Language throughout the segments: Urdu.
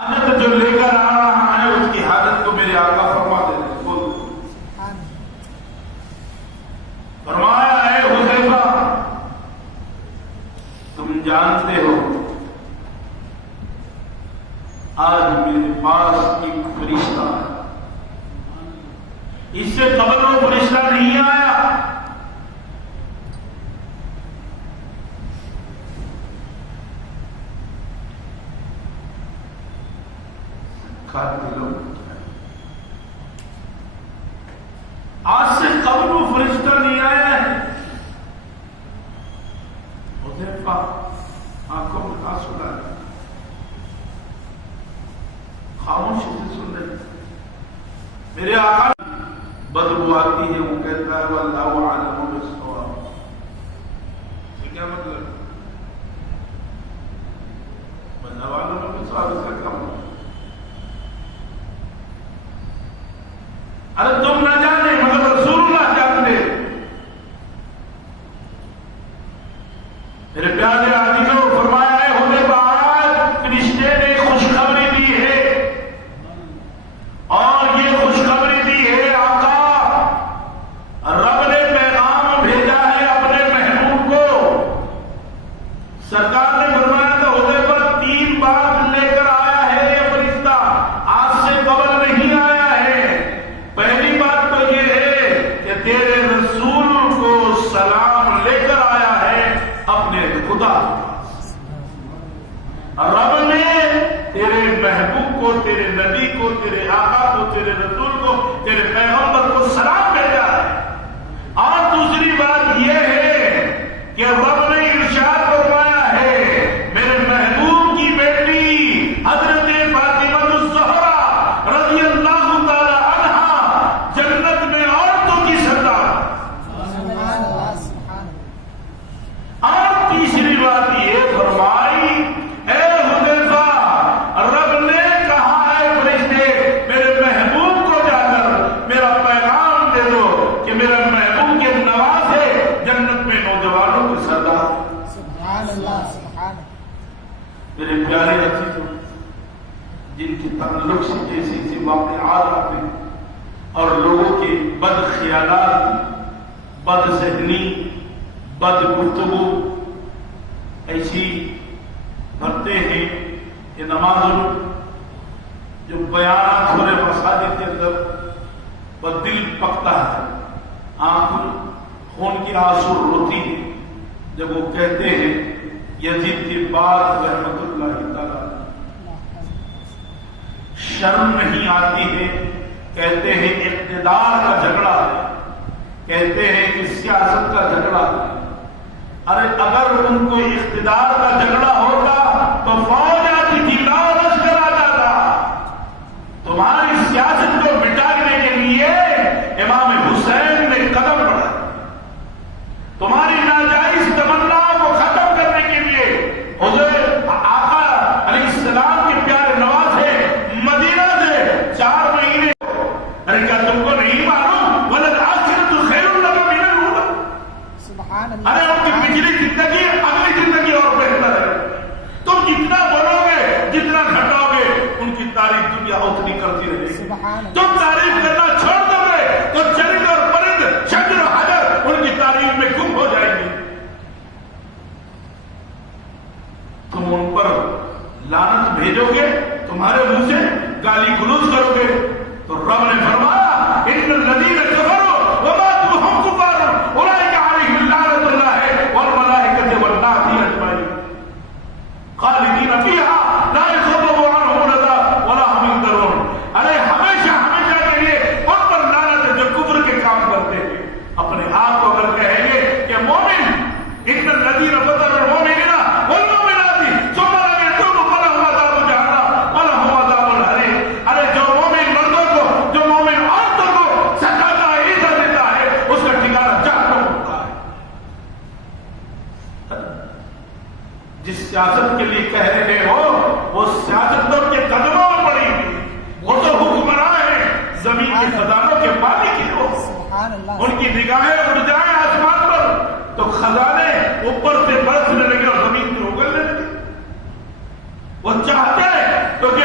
جو لے کر آ رہا ہے اس کی حالت کو میرے آقا فرما دے رہے بول فرمایا اے حذیفہ تم جانتے ہو آج میرے پاس ایک فرشتہ ہے، اس سے قبل وہ فرشتہ نہیں آیا۔ آج سے قبل وہ فرشتہ نہیں آیا ہے۔ حذیفہ آنکھوں میں آنسو ڈالے، خاموشی سے سن رہے۔ میرے آقا بدبو آتی ہے، وہ کہتا ہے واللہ اعلم بالصواب۔ یہ کیا مطلب؟ واللہ اعلم بالصواب اس کا کیا مطلب؟ ارے تم نہ جانے مگر رسول اللہ جانتے۔ میرے پیارے عزیزوں فرمایا ہے حذیفہ آج فرشتے نے خوشخبری دی ہے، اور یہ خوشخبری دی ہے آقا رب نے پیغام بھیجا ہے اپنے محبوب کو۔ سرکار نے فرمایا تھا حذیفہ تین بات لے کر آیا ہے یہ فرشتہ، آج سے قبل نہیں آیا ہے۔ پہلی بات تو یہ ہے کہ تیرے رسول کو سلام لے کر آیا ہے اپنے خدا کے پاس۔ رب نے تیرے محبوب کو، تیرے نبی کو، تیرے آقا کو، تیرے رسول کو، تیرے پیغمبر کو سلام بھیجا ہے۔ اور دوسری بات یہ ہے کہ رب نے ارشاد فرمایا ہے میرے محبوب کی بیٹی حضرت فاطمہ الزہرا رضی اللہ تعالی عنہا جنت میں عورتوں کی سردار۔ اور تیسری بات یہ فرمائی اے حذیفہ رب نے کہا ہے فرشتے میرے محبوب کو جا کر میرا پیغام دے دو کہ میرا محبوب کے نواسے جنت میں نوجوانوں کے سردار۔ سبحان اللہ سبحان میرے پیارے عزیزوں جن کے تعلق سے جیسے ایسے واقعات آتے ہیں اور لوگوں کے بد خیالات، بد ذہنی، بد گفتگو ایسی بھرتے ہیں کہ نمازوں جو بیانات ہو رہے مساجد کے اندر وہ دل پکتا ہے، آنکھ خون کی آنسو روتی ہے جب وہ کہتے ہیں یزید کے بعد رحمت اللہ تعالی شرم نہیں آتی ہے، کہتے ہیں اقتدار کا جھگڑا ہے، کہتے ہیں کہ سیاست کا جھگڑا ہے۔ ارے اگر ان کو اقتدار کا جھگڑا ہوتا تو فوج آتی تھی، لشکر آتا تھا۔ تمہاری سیاست کو مٹانے کے لیے امام حسین نے قدم بڑھایا، تمہاری ناجائز تمناؤں کو ختم کرنے کے لیے حضور آقا علیہ السلام کے پیارے نواسے مدینہ سے 4 مہینے۔ ارے کیا تم کو نہیں معلوم وَلَلْآخِرَةُ خَيْرٌ لَكَ مِنَ الْأُولَىٰ؟ سبحان اللہ۔ ارے ان کی پچھلی زندگی اگلی زندگی اور بہتر ہے۔ تم جتنا بولو گے جتنا گھٹاؤ گے ان کی تعریف دنیا اتنی کرتی رہے گی۔ سبحان اللہ۔ تم تعریف کرنا چھوڑ دو گے تو چرند اور پرند، شجر و حجر ان کی تعریف میں گم ہو جائیں گے۔ تم ان پر لعنت بھیجو گے، تمہارے منہ سے گالی گلوچ کرو گے تو رب نے فرمایا ان الذین کفروا وماتوا وهم کفار اولئک علیہم لعنۃ اللہ والملائکۃ والناس اجمعین خالدین فیہا لا یخفف عنہم العذاب ولا هم ينظرون۔ ارے ہمیشہ ہمیشہ کے لیے ان پر لعنت ہے جو کفر کے کام کرتے ہیں۔ اپنے آپ کو اگر کہیں گے کہ مومن ان الذین فتنوا المؤمنین والمؤمنات ثم لم يتوبوا فلهم عذاب جہنم ولهم عذاب الحریق۔ ارے جو مومن مردوں کو، جو مومن عورتوں کو ستاتا ہے، ایزا دیتا ہے، اس کا ٹھکانہ جہنم ہوتا ہے۔ جس سیاست کے لیے کہہ رہے ہو وہ سیاست تو ان کے قدموں میں پڑی ہوئی، وہ تو حکمراں ہیں زمین کے خزانوں کے مالک ہیں وہ۔ سبحان اللہ۔ ان کی نگاہیں اڑ جائیں آسمان پر تو خزانے اوپر سے برسنے لگے اور زمین سے اگلنے لگے۔ وہ چاہتے ہیں تو کہ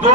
2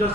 10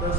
10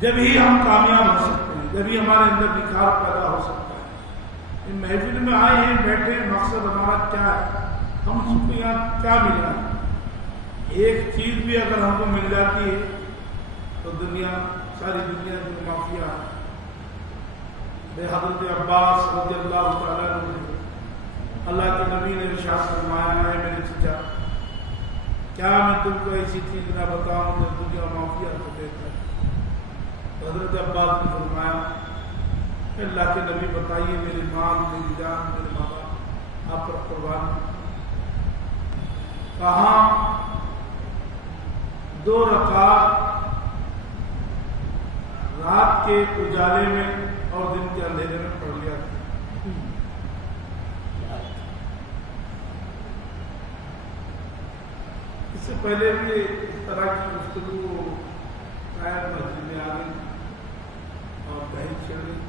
جب ہی ہم کامیاب ہو سکتے ہیں، جب ہی ہمارے اندر نکھار پیدا ہو سکتا ہے۔ ان محفل میں آئے ہیں، بیٹھے ہیں، مقصد ہمارا کیا ہے؟ ہم سب کو یہاں کیا ملا ہے؟ ایک چیز بھی اگر ہم کو مل جاتی ہے تو دنیا، ساری دنیا جو معافیا ہے۔ بے حضرت عباس رضی اللہ تعالیٰ عنہ، اللہ کے نبی نے ارشاد فرمایا ہے میرے چچا، کیا میں تم کو ایسی چیز نہ بتاؤں جو دنیا معافیا کو دیتا ہے؟ تو حضرت عباس نے فرمایا اللہ کے نبی بتائیے، میری ماں، میری جان، میرے ماں باپ آپ پر قربان۔ کہاں 2 رکعت رات کے اجالے میں اور دن کے اندھیرے میں پڑھ لیا تھا۔ اس سے پہلے بھی اس طرح کی گفتگو شاید مسجد میں آ گئی اور بحث چل رہی،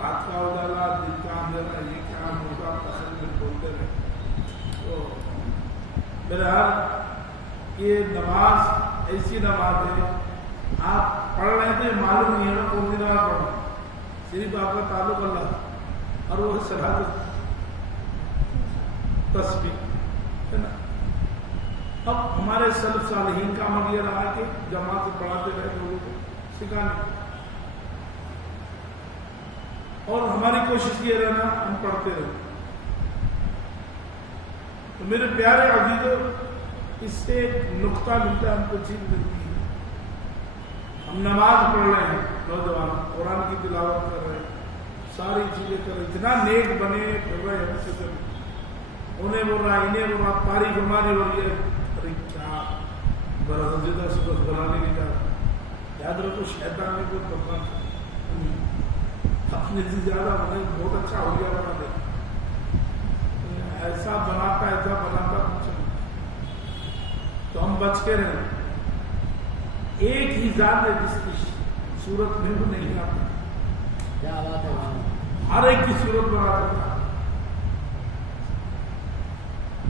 رات کا اجالا، دن کا اندھیرا، یہ کیا ہوگا، تخیل میں بولتے رہے۔ تو بہرحال یہ نماز ایسی نماز ہے، آپ پڑھ رہے تھے، معلوم نہیں ہے نا کون سی نماز پڑھ رہے، صرف آپ کا تعلق اللہ اور وہ صلاۃ تسبیح ہے نا۔ اب ہمارے سلف صالحین کا عمل یہ رہا کہ جماعت سے پڑھاتے رہے لوگوں کو سکھانے، اور ہماری کوشش یہ رہنا ہم پڑھتے رہے۔ تو میرے پیارے عزیزوں، اس سے ایک نقطہ ملتا ہے ہم کو، چیز ملتی ہے۔ ہم نماز پڑھ رہے ہیں، نوجوان قرآن کی تلاوت کر رہے ہیں، ساری چیزیں کر رہے ہیں، اتنا نیک بنے پھر رہے ہیں، سے انہیں بول رہا، انہیں بول رہا، تاریخ ہماری ہو رہی ہے، ارے کیا برزدہ سے بس بلانے نہیں جا رہا۔ یاد رکھو شیطان نے کوئی پکڑا اپنے سے زیادہ انہیں بہت اچھا ہو گیا بنا دے، ایسا بناتا کچھ نہیں۔ تو ہم بچ کے رہیں، ایک ہی ذات ہے جس کی صورت میں وہ نہیں آتا، کیا بات ہے، ہر ایک کی صورت بنا دیتا ہے،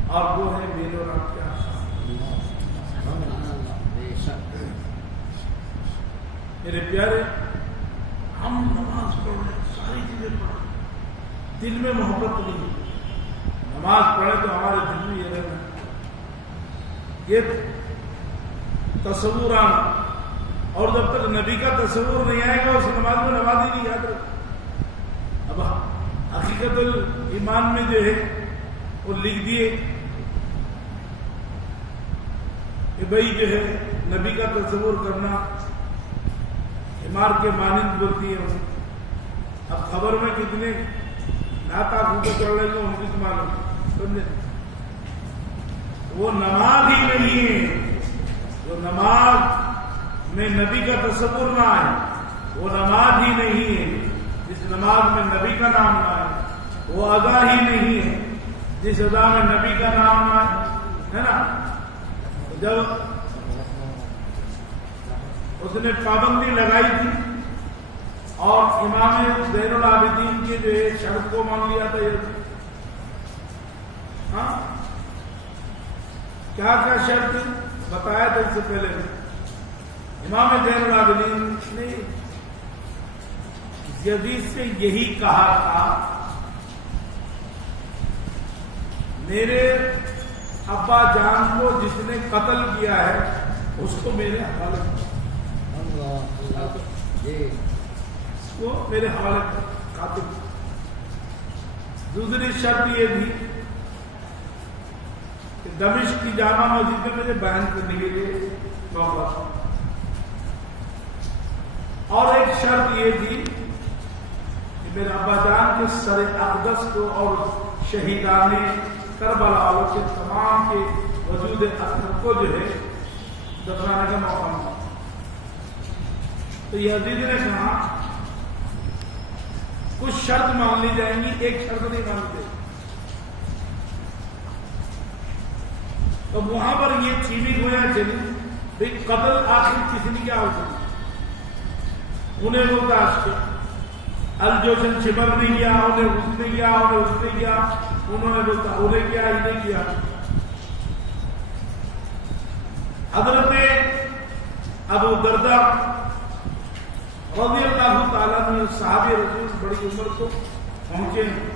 اور وہ ہے میرے اور آپ کے آسان۔ میرے پیارے، ہم نماز پڑھ رہے ہیں، ساری چیزیں پڑھ رہے ہیں، دل میں محبت نہیں ہے۔ نماز پڑھے تو ہمارے دل میں یہ رہنا، یہ تصور آنا، اور جب تک نبی کا تصور نہیں آئے گا اس نماز میں نماز ہی نہیں یاد رکھا۔ اب حقیقت الایمان میں جو ہے وہ لکھ دیے کہ بھائی جو ہے نبی کا تصور کرنا ہمار کے مانند بولتی ہے۔ اب خبر میں کتنے ناتا بھوکے چڑھ رہے ہیں ان کی معلوم، سمجھے؟ وہ نماز ہی نہیں ہے، جو نماز میں نبی کا تصور نہ آئے وہ نماز ہی نہیں ہے۔ جس نماز میں نبی کا نام نہ آئے وہ ادا ہی نہیں ہے۔ جس ادا میں نبی کا نام نہ آئے، ہے نا، جب اس نے پابندی لگائی تھی اور امام زین العابدین کے جو ہے شرط کو مان لیا تھا، یہ ہاں کیا کیا شرط بتایا تھا اس سے پہلے امام زین العابدین نے یزید سے یہی کہا تھا، میرے ابا جان کو جس نے قتل کیا ہے اس کو میرے حوالے وہ میرے حوالے قاتل۔ دوسری شرط یہ تھی کہ دمشق کی جامع مسجد میں مجھے بیان کرنے کے لیے موقع تھا، اور ایک شرط یہ تھی کہ میرے ابا جان کے سر اقدس کو اور شہیدان کربلا کے تمام کے وجود اکبر کو جو ہے دفنانے کا موقع ملا۔ تو یزید نے کہا کچھ شرط مان لی جائیں گی، ایک شرط نہیں مانتے۔ تو وہاں پر یہ چیزیں گویا چلی، بھائی قتل آخر کسی نے کیا ہوتا، انہیں بولتا الجوشن شبر نے کیا، انہیں اس نے کیا، انہیں اس نے کیا، انہوں نے بولتا انہیں کیا، انہیں کیا۔ حضرت ابو دردہ رضی اللہ تعالیٰ عنہ صحابی رسول بڑی عمر کو پہنچے ہیں.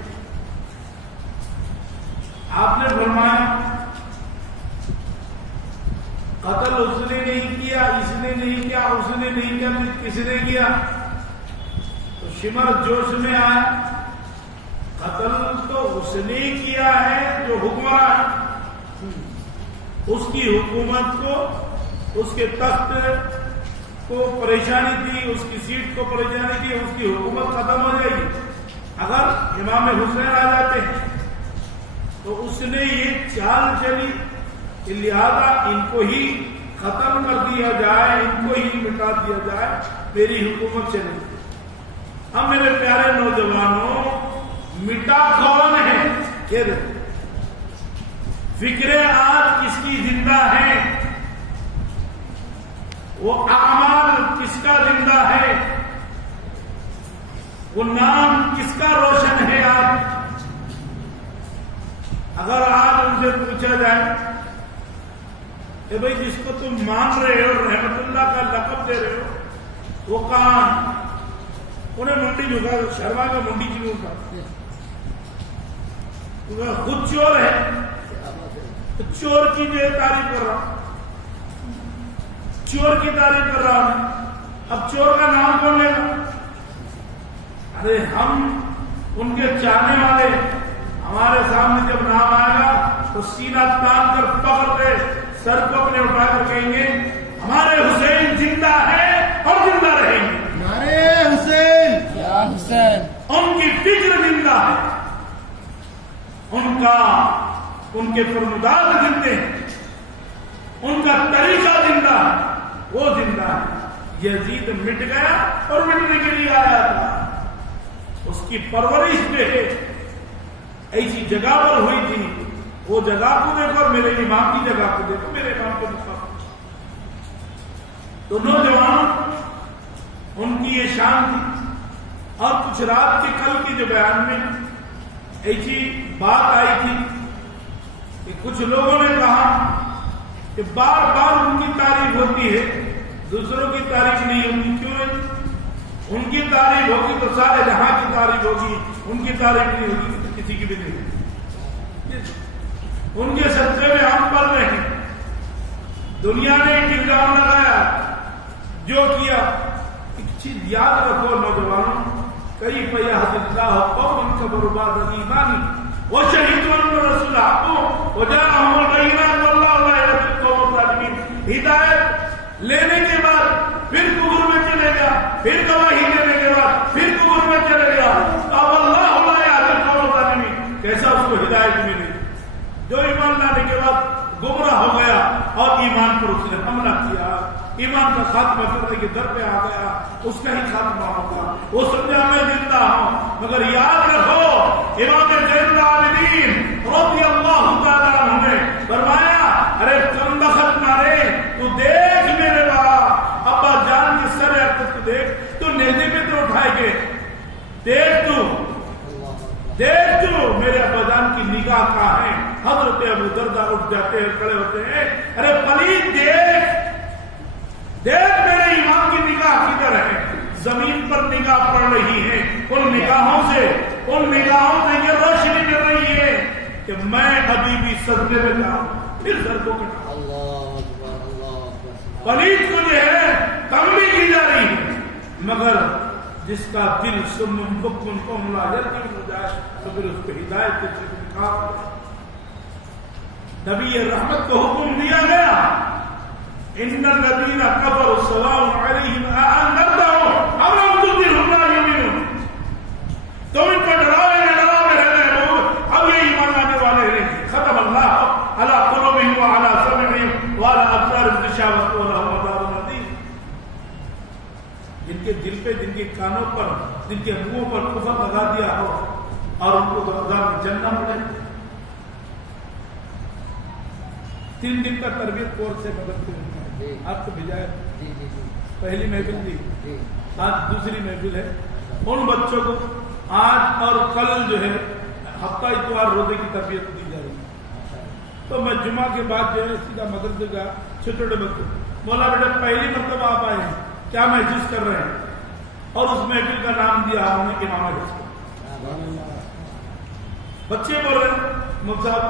آپ نے فرمایا قتل اس نے نہیں کیا, اس نے نہیں کیا, اس نے نہیں کیا, کس نے کیا؟ تو شمر جوش میں آیا, قتل تو اس نے کیا ہے جو حکمران, اس کی حکومت کو, اس کے تخت کو پریشانی تھی, اس کی سیٹ کو پریشانی تھی, اس کی حکومت ختم ہو جائے گی اگر امام حسین آ جاتے ہیں. تو اس نے یہ چال چلی کہ لہذا ان کو ہی ختم کر دیا جائے, ان کو ہی مٹا دیا جائے, میری حکومت چلے گی. اب میرے پیارے نوجوانوں, مٹا کون ہے؟ یہ دیکھیں فکریں آج کس کی زندہ ہیں, وہ اعمال کس کا زندہ ہے, وہ نام کس کا روشن ہے. آج اگر آج ان سے پوچھا جائے کہ بھئی جس کو تم مان رہے ہو, رحمت اللہ کا لقب دے رہے ہو, وہ کہاں؟ انہیں منڈی جھکا, شرما کا منڈی کیوں اٹھا؟ خود چور ہے, چور کی جو تعریف کر رہا ہوں, چور کی تعریف کر رہا ہوں. اب چور کا نام کون لے گا؟ ارے ہم ان کے چاہنے والے, ہمارے سامنے جب نام آئے گا تو سینہ تان کر پکڑ کے سر کو اپنے اٹھا کر کہیں گے ہمارے حسین زندہ ہے اور زندہ رہیں گے. نعرے حسین یا حسین. ان کی فکر زندہ ہے, ان کے فرمودات زندے ہیں, ان کا طریقہ زندہ ہے, وہ زندہ ہے. یزید مٹ گیا اور مٹنے کے لیے آیا تھا. اس کی پرورش جو ہے ایسی جگہ پر ہوئی تھی, وہ جگہ کو دیکھو اور میرے امام کی جگہ کو دیکھو, میرے امام کو دیکھو. تو نوجوان ان کی یہ شان تھی. اور کچھ رات کے کل کی جو بیان میں ایسی بات آئی تھی کہ کچھ لوگوں نے کہا کہ بار بار ان کی تعریف ہوتی ہے, دوسروں کی تعریف نہیں ہوتی. کیوں نہیں؟ ان کی تعریف ہوگی تو سارے جہاں کی تعریف ہوگی, ان کی تعریف نہیں ہوگی تو کسی کی بھی نہیں ہوگی. ان کے صدقے میں ہم پڑھ رہے ہیں. دنیا نے ایک الزام لگایا, جو کیا. ایک چیز یاد رکھو نوجوانوں, کئی فیاحت اللہ قوم کبروا بعد ایمانی وشہدوا ان رسول حق وجاءهم البینات واللہ لا یہدی القوم الظالمین. ہدایت لینے کے بعد پھر کفر میں چلے گا, پھر گواہی دینے کے بعد پھر کفر میں چلے گا. اب اللہ لا یہدی القوم الظالمین, کیسا اس کو ہدایت ملی؟ جو ایمان لانے کے بعد گمراہ ہو گیا اور ایمان پر اس نے حملہ کیا, ایمان کا خاتمہ کرنے کے در پہ آ گیا, اس کا ہی خاتمہ ہوگا. وہ سمجھا میں زندہ ہوں, مگر یاد رکھو امام زین العابدین رضی اللہ تعالیٰ عنہ نے فرمایا ارے کم دخل مارے تو دیکھ میرے بابا ابا جان کی سر حرکت کو دیکھ, تو نیزے میں تو اٹھائے گے, دیکھ تو میرے ابا جان کی نگاہ کہاں ہے. حضرت ابو درداء اٹھ جاتے ہیں, کھڑے ہوتے ہیں, ارے پلید دیکھ میرے امام کی نگاہ کدھر ہے. زمین پر نگاہ پڑ رہی ہے, ان نگاہوں سے یہ روشنی مل رہی ہے کہ میں ابھی بھی سجدے میں جاؤں, پھر سر کو کٹا. پلید کو جو ہے کم بھی کی جا رہی ہے, مگر جس کا دل سمن بکن قوم لا یرجعون ہو جائے تو پھر اس کو ہدایت کے دکھا. نبی رحمت کو حکم دیا گیا ان الذین کفروا سواء علیہم اانذرتهم ام لم تنذرهم لا یؤمنون. تم ان کو ڈراوے رہنے لوگ, اب یہ ایمان لانے والے ہیں. ختم اللہ علی قلوبہم وعلی سمعہم وعلی ابصارہم غشاوۃ ولہم عذاب عظیم. جن کے دل پہ, جن کے کانوں پر, جن کے منہوں پر کفر لگا دیا ہو اور ان کو عذاب جنہ پڑے. 3 دن کا تربیت کورس سے مدد کریں. آپ کو بھیجا ہے, پہلی محفل تھی, آج دوسری محفل ہے. ان بچوں کو آج اور کل جو ہے ہفتہ اتوار روزے کی تربیت دی جا رہی ہے. تو میں جمعہ کے بعد جو ہے سیدھا مدرسے کا چھوٹے بچوں, مولا بیٹا پہلی مرتبہ آپ آئے ہیں, کیا محسوس کر رہے ہیں؟ اور اس محفل کا نام دیا ہم نے امام حسین. بچے بول رہے ہیں مفتی صاحب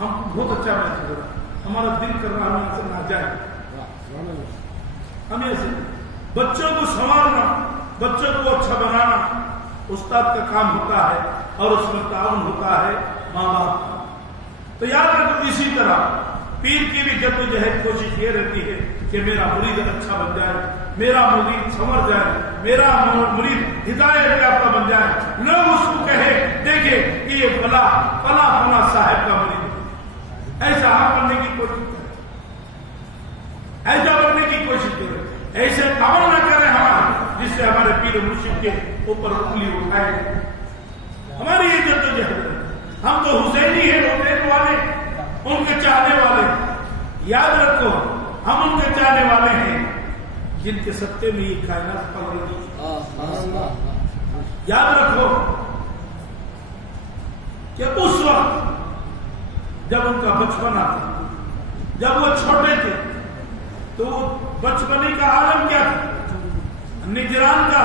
ہم کو بہت اچھا محسوس ہو رہا ہے, ہمارا دل کر رہا ہم یہاں سے نہ جائے. ہم ایسے بچوں کو سنوارنا, بچوں کو اچھا بنانا استاد کا کام ہوتا ہے, اور اس میں تعاون ہوتا ہے ماں باپ کا. تو یاد رکھو اسی طرح پیر کی بھی جدوجہد کوشش یہ رہتی ہے کہ میرا مرید اچھا بن جائے, میرا مرید سنور جائے, میرا مرید ہدایت یافتہ بن جائے. لوگ اس کو کہے دیکھیں کہ یہ فلاں فلاں صاحب کا مرید ہے. ایسا ہم بننے کی کوشش کریں, ایسا بننے کی کوشش کریں, ایسے عمل نہ کریں ہمارے جس سے ہمارے پیر مرشد کے اوپر انگلی اٹھائے. ہماری یہ جدوجہد ہے. ہم تو حسینی ہیں, حسین والے, ان کے چاہنے والے. یاد رکھو ہم ان کے چاہنے والے ہیں جن کے صدقے میں یہ کائنات پل رہی ہے. یاد رکھو کہ اس وقت جب ان کا بچپنا تھا, جب وہ چھوٹے تھے, تو بچپنے کا عالم کیا تھا؟ نگران کا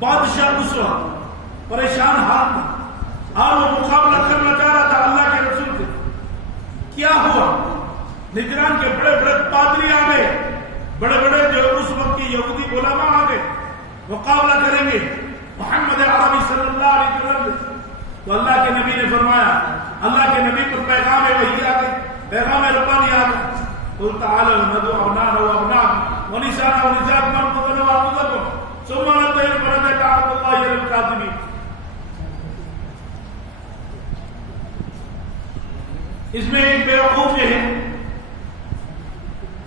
بادشاہ اس وقت پریشان حال تھا, اور وہ مقابلہ کرنا چاہ رہا تھا اللہ کے رسول سے. کیا ہوا؟ نگران کے بڑے بڑے پادری آ گئے, بڑے بڑے جو اس وقت کی یہودی علماء آ گئے, مقابلہ کریں گے محمد عربی صلی اللہ علیہ وسلم. تو اللہ کے نبی نے فرمایا, اللہ کے نبی پر پیغام وحی آ گئی, پیغام ربانی آ گئی. قل تعالوا ندعو ابناءنا وابناءكم ونساءنا ونساءكم وانفسنا وانفسكم ثم نبتهل فنجعل الله للكاذبين. اس میں ایک بیوقوف جو ہے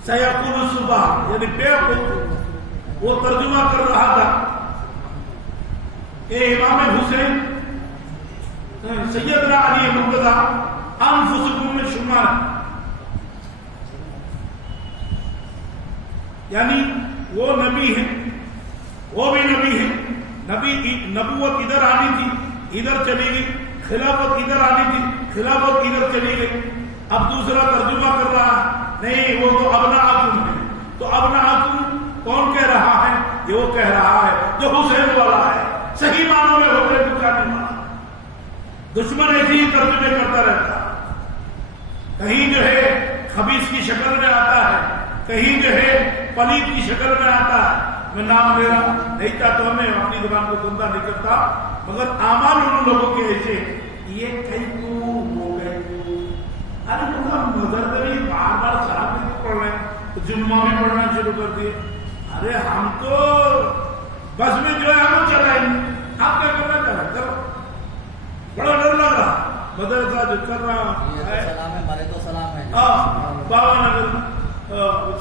سیقول الصبح, یعنی بیوقوف, وہ ترجمہ کر رہا تھا کہ امام حسین سیدنا علی مرتضیٰ انفسکم میں شمار, یعنی وہ نبی ہیں, وہ بھی نبی ہیں. نبوت ادھر آنی تھی, ادھر چلی گئی. خلافت ادھر آنی تھی, خلافت ادھر چلی گئی. اب دوسرا ترجمہ کر رہا, نہیں وہ تو ابناءکم ہے. تو ابناءکم کون کہہ رہا ہے؟ یہ وہ کہہ رہا ہے جو حسین والا ہے, صحیح معنوں میں حسین کو چاہنے والا. دشمن ایسی ہی ترجمے کرتا رہتا, کہیں جو ہے خبیث کی شکل میں آتا ہے, کہیں جو ہے پلید کی شکل میں آتا ہے. میں نام میرا نہیں چاہتا ہوں, میں اپنی زبان کو گندا نہیں کرتا, مگر اعمال ان لوگوں کے ایسے یہ کئی کو ہو گئے. ارے مدر بھی بار بار صاحب نہیں پڑھ رہے ہیں, تو جمعہ بھی پڑھنا شروع کر دیے. ارے ہم تو بس میں جو ہے ہم چلائیں گے, آپ کیا کرنا چاہ رہے کرو. بڑا ڈر لگ رہا مدرسہ جو کر رہا ہے بابا نگر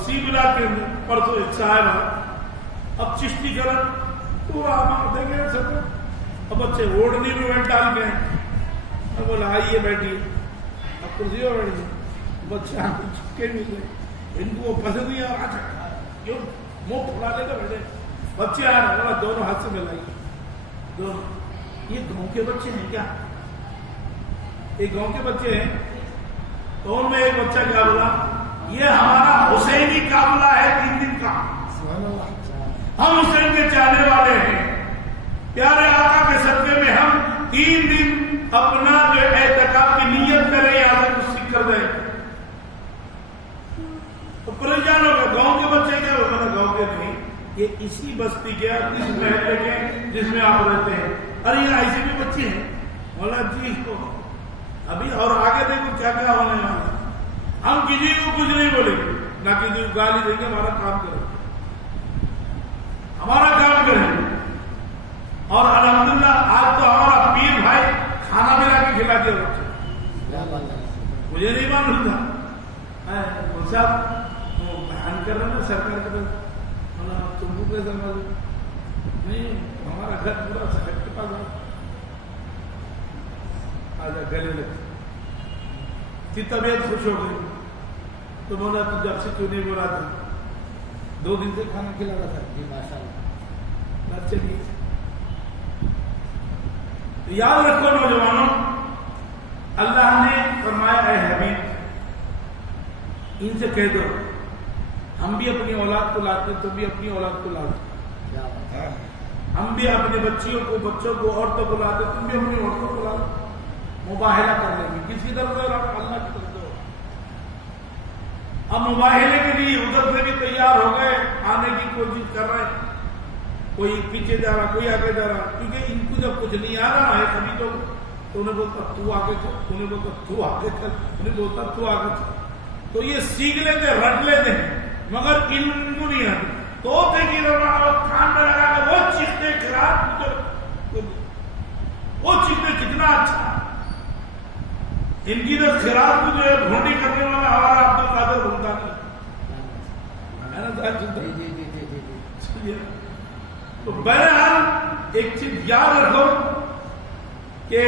سی بلا کے پرسوں ایک صاحب ہے, اب چشتی کرن پورا دیں گے سب. اب بچے اوڑھنی میں بیٹھ ڈال گئے, اب بولا آئیے بیٹھیے, اب کرسی پر بیٹھ گئے. بچے چھپکے نکلے, ان کو وہ پسند نہیں آ رہا, کیوں منہ پھڑا لے کر بیٹھے. بچے آ رہے, بولا دونوں ہاتھ سے ملائیے. دونوں یہ گاؤں کے بچے ہیں کیا؟ ایک گاؤں کے بچے ہیں. تو ان میں ایک بچہ کیا بولا, یہ ہمارا حسینی قافلہ ہے 3 دن کا, ہم حسین کے چاہنے والے ہیں. پیارے آقا کے صدقے میں ہم 3 دن اپنا جو اعتکاف کی نیت کریں, یہاں سے کچھ سیکھ کر دیں. تو پریشان ہو گئے. گاؤں کے بچے کیا ہوگا؟ گاؤں کے نہیں, یہ اسی بستی کے اس محلے کے جس میں آپ رہتے ہیں. ارے یہ ایسے بھی بچے ہیں. مولا جی کو ابھی اور آگے دیکھو کیا کیا ہونے والا. ہم کسی کو کچھ نہیں بولیں گے, نہ کسی کو گالی دیں گے, ہمارا کام کریں, ہمارا کام کریں. اور الحمدللہ آج تو ہمارا پیر بھائی کھانا بھی لا کے کھلا دیا بچے. مجھے نہیں معلوم تھا. صاحب وہ بیان کر رہے نا سرکار کے پاس, تم کو کیسے معلوم؟ نہیں, ہمارا گھر پورا صاحب کے پاس آجا گلے لگے. طبیعت خوش ہو گئی. تو بولا تو جب سے کیوں نہیں بولا تھا, 2 دن سے کھانا کھلا رہا تھا. جی ماشاء اللہ. چلیے یاد رکھو نوجوانوں, اللہ نے فرمایا اے حبیب ان سے کہہ دو ہم بھی اپنی اولاد کو لاتے, تو بھی اپنی اولاد کو لاتے. ہم بھی اپنے بچوں کو عورتوں کو لاتے، تم بھی اپنی عورتوں کو لاؤ، مباہلہ کر لیں گے. کس کی طرف سے؟ اللہ کی طرف سے. اب مباہلے کے لیے ادھر سے بھی تیار ہو گئے، آنے کی کوشش کر رہے ہیں. کوئی پیچھے جا رہا، کوئی آگے جا رہا، کیونکہ ان کو جب کچھ نہیں آ رہا ہے کبھی تو انہیں بولتا تو آگے چل، انہیں بولتا تو آگے چل، انہیں بولتا تو آگے چل. تو یہ سیکھ لیتے، رٹ لیتے ہیں، مگر ان کو نہیں آتے. توتے کی روانہ کان میں لگا کے وہ چیختے کتنا اچھا. ان کی تو خراج کو جو ہے بھونڈی کرنے والا ہمارا عبد القادر بھونڈا ہے. تو بہرحال ایک چیز یاد رکھو کہ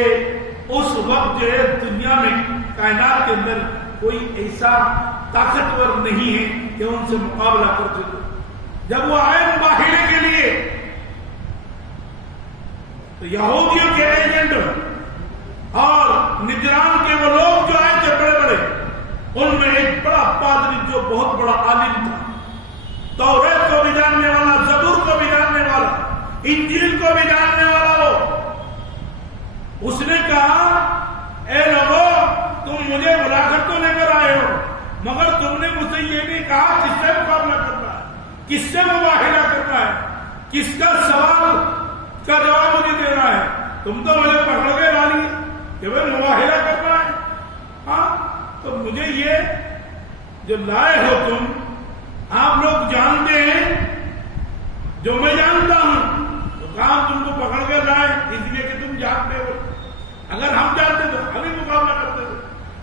اس وقت جو ہے دنیا میں کائنات کے اندر کوئی ایسا طاقتور نہیں ہے کہ ان سے مقابلہ کر سکے. جب وہ آئے مباہلے کے لیے تو یہودیوں کے ایجنٹ اور نجران کے وہ لوگ جو آئے تھے بڑے بڑے، ان میں ایک بڑا پادری جو بہت بڑا عالم تھا، توریت کو بھی جاننے والا، زبور کو بھی جاننے والا، انجیل کو بھی جاننے والا، وہ اس نے کہا اے لوگوں تم مجھے بلا کر تو لے کر آئے ہو، مگر تم نے مجھ سے یہ نہیں کہا کس سے مقابلہ کرنا ہے، کس سے مباہلہ کرنا ہے، کس کا سوال کا جواب مجھے دینا ہے. تم تو مجھے پکڑ کے ڈالی کہ بھائی مباہلہ کرنا ہے. ہاں تو مجھے یہ جو لائے ہو تم، آپ لوگ جانتے ہیں جو میں جانتا ہوں، تو کام تم کو پکڑ کے لائے اس لیے کہ تم جانتے ہو. اگر ہم جانتے تو ہمیں مقابلہ کرتے تھے.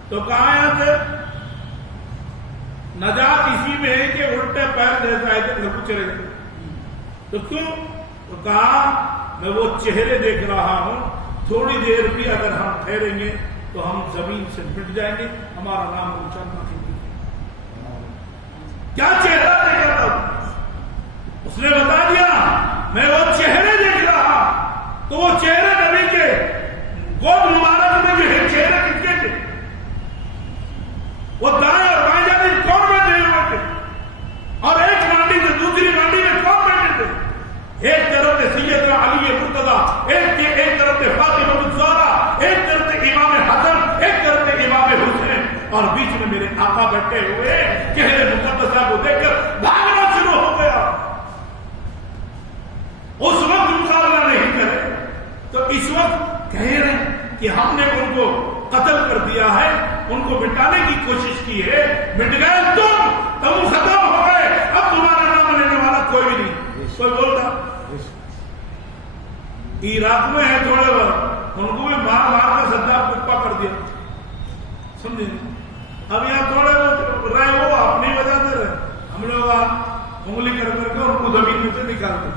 تو کہاں یہاں سے نجات اسی میں ہے کہ الٹے پیر جیسا ہے کہ گھر کو چلے گئے. تو کیوں؟ تو کہا میں وہ چہرے دیکھ رہا ہوں، تھوڑی دیر بھی اگر ہم ٹھہریں گے تو ہم زمین سے مٹ جائیں گے، ہمارا نام اونچا نہ. کیا چہرہ دیکھ رہا تھا؟ اس نے بتا دیا میں وہ چہرے دیکھ رہا. تو وہ چہرے نبی کے گود مبارک میں جو ہے چہرے کس کے تھے؟ وہ دائیں اور بائیں جانب کون بیٹھے ہوئے تھے؟ اور ایک مانڈی سے دوسری مانڈی میں کون بیٹھے تھے؟ ایک طرف سے سیدنا علی مرتضی، ایک طرف سے فاطمہ الزہرا، ایک طرف سے امام حسن، ایک طرف سے امام حسین، اور بیچ میں میرے آقا بیٹھے ہوئے. چہرے مقدسہ کو دیکھ کر بھاگنا شروع ہو گیا. اس وقت مقابلہ نہیں کرے تو اس وقت کہہ رہے کہ ہم نے ان کو قتل کر دیا ہے، ان کو مٹانے کی کوشش کی ہے، مٹ گئے تم ختم ہو گئے، اب تمہارا نام لینے والا کوئی بھی نہیں. کوئی بولتا عراق میں ہے تھوڑے بہت، ان کو بھی مار مار کر صدام کپا کر دیا. سمجھے؟ اب یہاں تھوڑے بہت رہے وہ اپنی وجہ سے رہے، ہم لوگ انگلی کر کر کے ان کو زمین میں سے نکالتے،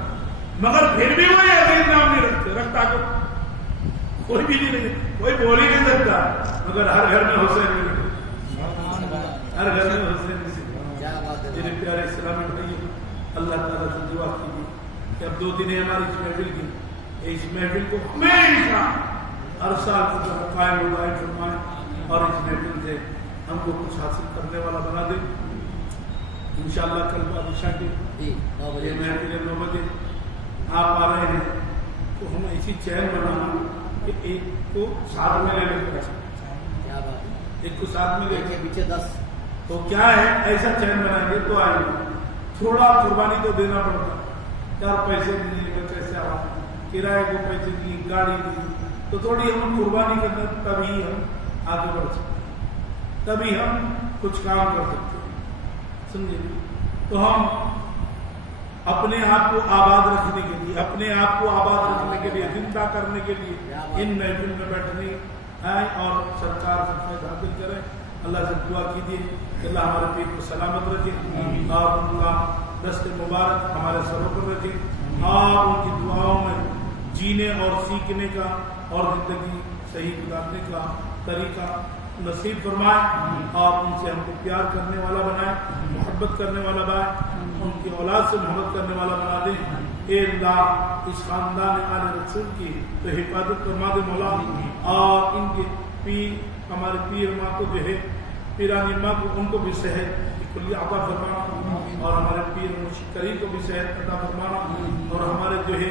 مگر پھر بھی وہی عزیز نام نہیں رکھتا کہ کوئی بھی نہیں، کوئی بول ہی نہیں سکتا، مگر ہر گھر میں حسین نہیں، ہر گھر میں حسین نہیں. میرے پیارے اسلامی بھائی، اللہ تعالیٰ سے دعا کیجیے کہ اب 2 دن ہے ہماری اس محفل کی، اس محفل کو ہمیشہ ہر سال کی طرح قائم و دائم فرمائیں اور اس محفل سے ہم کو کچھ حاصل کرنے والا بنا دیں. انشاءاللہ کل بادشاہ کے یہ محفل 9 بجے آپ آ رہے ہیں تو ہم ایسی چین بنانا کہ ایک کو ساتھ میں لے لیں، ایک کو ساتھ میں لے کے پیچھے 10. تو کیا ہے ایسا چین بنائیں گے تو آئیں گے. تھوڑا قربانی تو دینا پڑتا، 4 پیسے دیے، کیسے آ کرائے کو پیسے دی، گاڑی دی، تو تھوڑی ہم قربانی کرنا، تبھی ہم آگے بڑھ سکتے ہیں، تبھی ہم کچھ کام کر سکتے ہیں. سمجھے؟ تو ہم اپنے آپ کو آباد رکھنے کے لیے، اپنے آپ کو آباد رکھنے کے لیے، زندہ کرنے کے لیے ان محفل میں بیٹھنے آئیں اور سرکار سے فائدہ حاصل کریں. اللہ سے دعا کیجیے کہ اللہ ہمارے پیر کو سلامت رکھے اور ان کا دست مبارک ہمارے سروں پر رکھے، اور ان کی دعاؤں میں جینے اور سیکھنے کا اور زندگی صحیح گزارنے کا طریقہ نصیب فرمائے، اور ان سے ہم کو پیار کرنے والا بنائے، محبت کرنے والا بنائے، ان کی اولاد سے محبت کرنے والا بنا دے. اے اللہ اس خاندان آل رسول کی تو حفاظت فرما دے مولا، اور ان کے پیر ہمارے پیر ماں کو جو ہے پیرانی ماں کو ان کو بھی صحت کلی عطا فرمانا، اور ہمارے پیر مرشد کریم کو بھی صحت عطا فرمانا، اور ہمارے جو ہے